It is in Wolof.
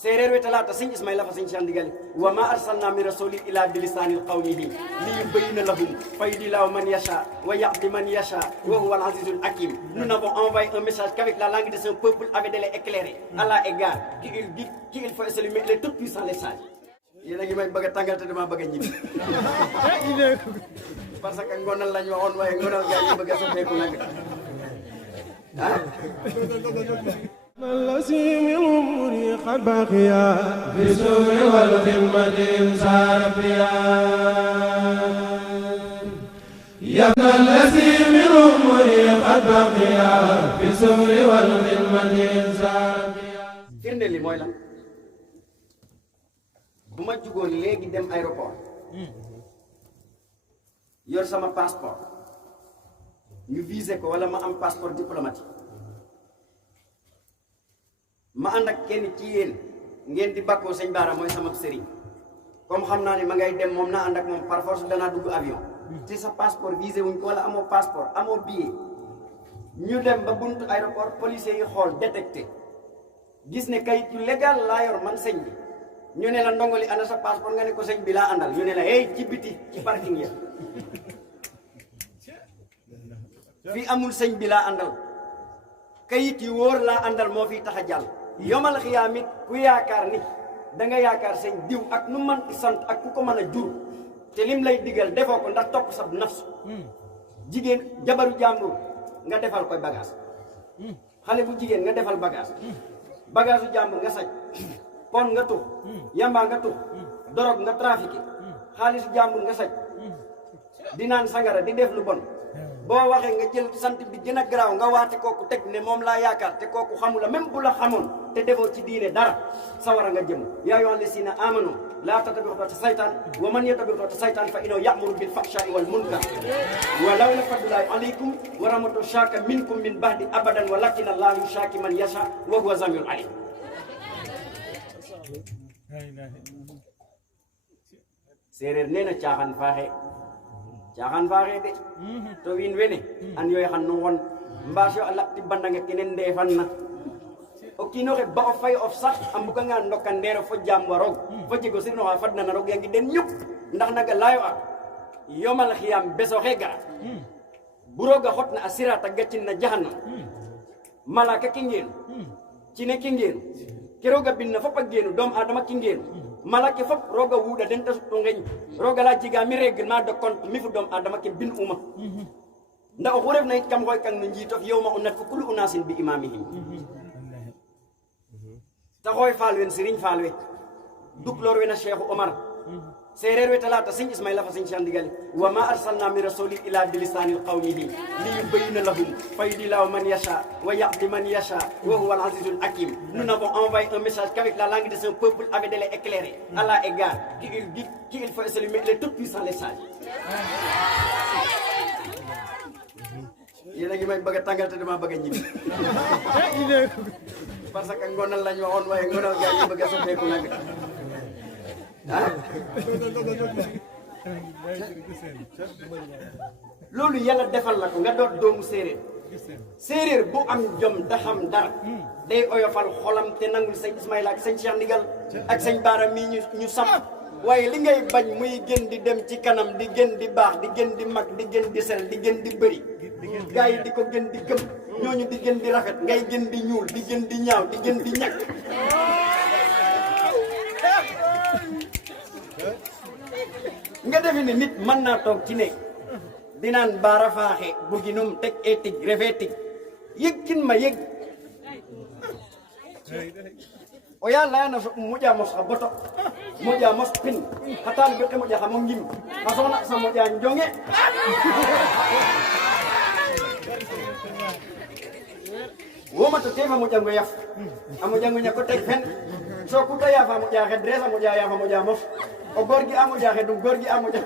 serer wetalata sin ismaila fa sin shandigali wa ma arsalna min rasulin ila bilisanil qawmihi li yubayyana lahum faydilahu man yasha wa yahdi man yasha wa huwa al-azizul hakim. Nous n'avons envoyé un message qu'avec la langue de son peuple avec de l'éclairer à la égard qu'il dit qu'il faut se lui les tout puissants les sages. Yéen a ngi may bëgg a tàngal te dama bëgg a ñibbi parce que ngonal lañu waxoon waaye ngonal gaa yi bëgg a soppeeku nag الذي من أمري قد بقيا في السوء والخدمة انصار بيا يا ابن الذي من أمري قد بقيا في السوء والخدمة انصار بيا. firnde li mooy lan bu ma jugoon léegi dem aéroport yor sama passeport ñu visé ko wala ma am passeport diplomatique ma ànd ak kenn ci yéen ngeen di bakkoo sëñ Baara mooy sama sëriñ comme xam naa ne ma ngay dem moom naa ànd ak moom par force danaa dugg avion te sa passeport visé wuñ ko wala amoo passeport amoo billet ñu dem ba buntu aéroport policiers yi xool détecté gis ne kayit yu légal laa yor man sëñ bi ñu ne la ndongoli ana sa passeport nga ne ko sëñ bi laa àndal ñu ne la hey ci biti ci parking ya fii amul sëñ bi laa àndal kayit yu wóor laa àndal moo fiy tax a jàll yomal xiyaamit ku yaakaar ni da nga yaakaar sëñ diw ak nu man i sant ak ku ko mën a jur te lim lay digal defoo ko ndax topp sa nafsu jigéen jabaru jàmbur nga defal koy bagage xale bu jigéen nga defal bagage bagage u jàmbur nga saj pon nga tux yamba nga tux dorog nga trafiqué xaalisu jàmbur nga saj di naan sangara di def lu bon boo waxee nga jël sant bi gën a garaaw nga waate kooku teg ne moom laa yaakaar te kooku xamula même bu la xamoon te defoo ci diine dara sawara nga jëm yaa ayyuhal lazina amanu laa tattabi'u xutuwaati saytaan wa man yattabi' xutuwaati saytaan fa innahu ya'muru bil fahshaa'i wal munkar wa lawlaa fadlullaahi alaykum wa rahmatuhu shaaka minkum min ba'di abadan walakinna llaaha yushaaki man yashaa wa huwa samii'un aliim. séeréer nee na caaxaan faaxe de to wiin wene an yoy xan no ngon mbaas yo a laɓti bandange kene ndefan na o kiinoxe ba o fay of sax a mbuganga ndoka ndeero fo jaam wa roog fo jego sirno xa fadna na roog yangi den ñup ndax naga layo a yomal xiyam beso xe gara bu rooga xotna a sirata gaccin na jahannam malaka ke ngeenu cine ke ngeenu ke rooga binna fop a geenu doom adama ke ngeenu malake fop roga wuuɗa den ta suɗɗo ngeñ roga la jiga mi règlement de compte mi fu doom adama ke bin uma nda oxu refna yit kam xooy kang no njiitof yowma o nat fo kulu unasin bi imamihim ta xooy faal wen siriñ faal we duklor we na Cheikh Omar serer we talata sin ismaila fa sin shandigali wa ma arsalna min rasulin ila bilisanil qawmihi li yubayyana lahum faydilahu man yasha wa yahdi man yasha wa huwa al-azizul hakim. Nous n'avons envoyé un message qu'avec la langue de son peuple avec de l'éclairer à la égard qu'il dit qu'il faut se lui les tout puissants les sages. Yéen a ngi may bëgg a tàngal te dama bëgg a ñibbi parce que ngonal lañu waxoon waaye ngonal gaa yi bëgg a soppeeku nag loolu yàlla defal la ko nga doot doomu séeréer bu am jom da xam dara day oyofal xolam te nangul sëñ Ismaïla ak sëñ Cheikh Ndigal ak sëñ Baara mii ñu samp waaye li ngay bañ muy gën di dem ci kanam di gën di baax di gën di mag di gën di sel di gën di bëri gaa yi di ko gën di gëm ñooñu di gën di rafet ngay gën di ñuul di gën di ñaaw di gën di ñàkk nga defe ne nit mën naa toog ci néeg di naan baara faaxe buginum teg e tig refee tig yëg kin ma yëg o yaa layana so moƴa mos xa boto moƴa mos pin xa taalibe ke moƴa xamo ngim xa soxna sa moƴa njonge womata tefa moƴango yaf a moƴango ñako teg fen so kuta yafa moƴa xed res a moƴa yafa moƴa mos o goor gi a moƴa xedum goor gi a moƴa